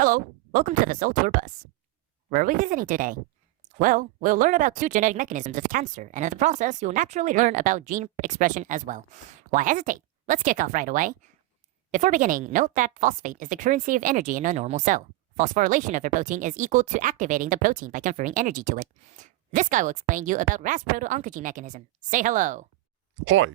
Hello, welcome to the Cell Tour Bus. Where are we visiting today? Well, we'll learn about two genetic mechanisms of cancer, and in the process, you'll naturally learn about gene expression as well. Why hesitate? Let's kick off right away. Before beginning, note that phosphate is the currency of energy in a normal cell. Phosphorylation of a protein is equal to activating the protein by conferring energy to it. This guy will explain you about Ras proto-oncogene mechanism. Say hello. Hi,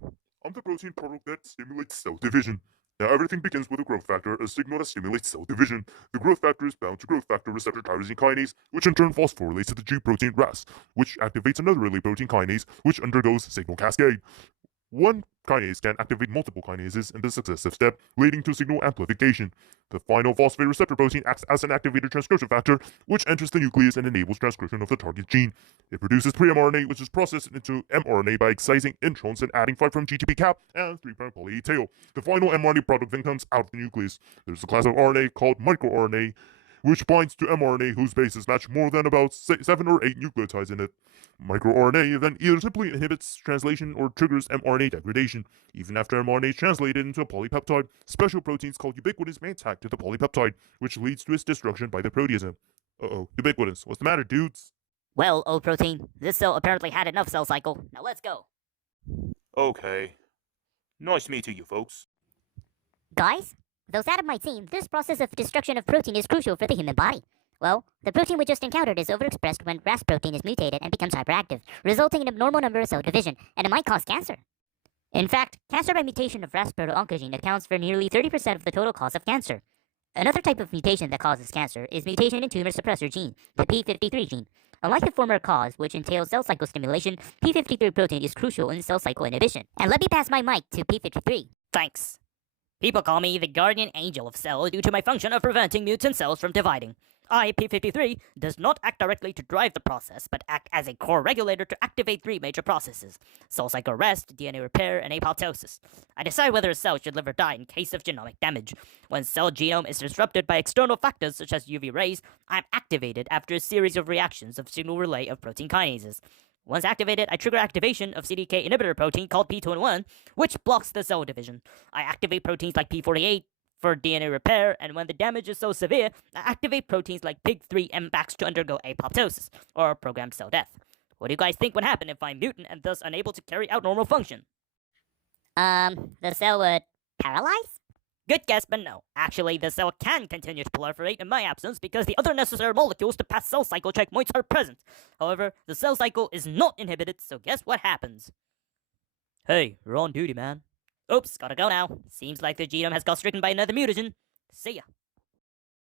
I'm the protein product that stimulates cell division. Now, everything begins with a growth factor, a signal that stimulates cell division. The growth factor is bound to growth factor receptor tyrosine kinase, which in turn phosphorylates to the G protein Ras, which activates another relay protein kinase, which undergoes signal cascade. One kinase can activate multiple kinases in the successive step, leading to signal amplification. The final phosphate receptor protein acts as an activated transcription factor, which enters the nucleus and enables transcription of the target gene. It produces pre-mRNA, which is processed into mRNA by excising introns and adding 5' GTP cap and 3' poly A tail. The final mRNA product then comes out of the nucleus. There's a class of RNA called microRNA, which binds to mRNA whose bases match more than about 7 or 8 nucleotides in it. MicroRNA then either simply inhibits translation or triggers mRNA degradation. Even after mRNA is translated into a polypeptide, special proteins called ubiquitins may attach to the polypeptide, which leads to its destruction by the proteasome. Ubiquitins, what's the matter, dudes? Well, old protein, this cell apparently had enough cell cycle. Now let's go. Okay. Nice meeting you, folks. Guys, those out of my team, this process of destruction of protein is crucial for the human body. Well, the protein we just encountered is overexpressed when Ras protein is mutated and becomes hyperactive, resulting in abnormal number of cell division, and it might cause cancer. In fact, cancer by mutation of Ras proto-oncogene accounts for nearly 30% of the total cause of cancer. Another type of mutation that causes cancer is mutation in tumor suppressor gene, the P53 gene. Unlike the former cause, which entails cell cycle stimulation, P53 protein is crucial in cell cycle inhibition. And let me pass my mic to P53. Thanks. People call me the guardian angel of cell due to my function of preventing mutant cells from dividing. P53 does not act directly to drive the process, but act as a core regulator to activate three major processes: cell cycle arrest, DNA repair, and apoptosis. I decide whether a cell should live or die in case of genomic damage. When cell genome is disrupted by external factors such as UV rays, I'm activated after a series of reactions of signal relay of protein kinases. Once activated, I trigger activation of CDK inhibitor protein called P21, which blocks the cell division. I activate proteins like P48 for DNA repair, and when the damage is so severe, I activate proteins like PIG3-MBAX to undergo apoptosis, or programmed cell death. What do you guys think would happen if I'm mutant and thus unable to carry out normal function? The cell would paralyze? Good guess, but no. Actually, the cell can continue to proliferate in my absence because the other necessary molecules to pass cell cycle checkpoints are present. However, the cell cycle is not inhibited, so guess what happens? Hey, you're on duty, man. Oops, gotta go now. Seems like the genome has got stricken by another mutagen. See ya.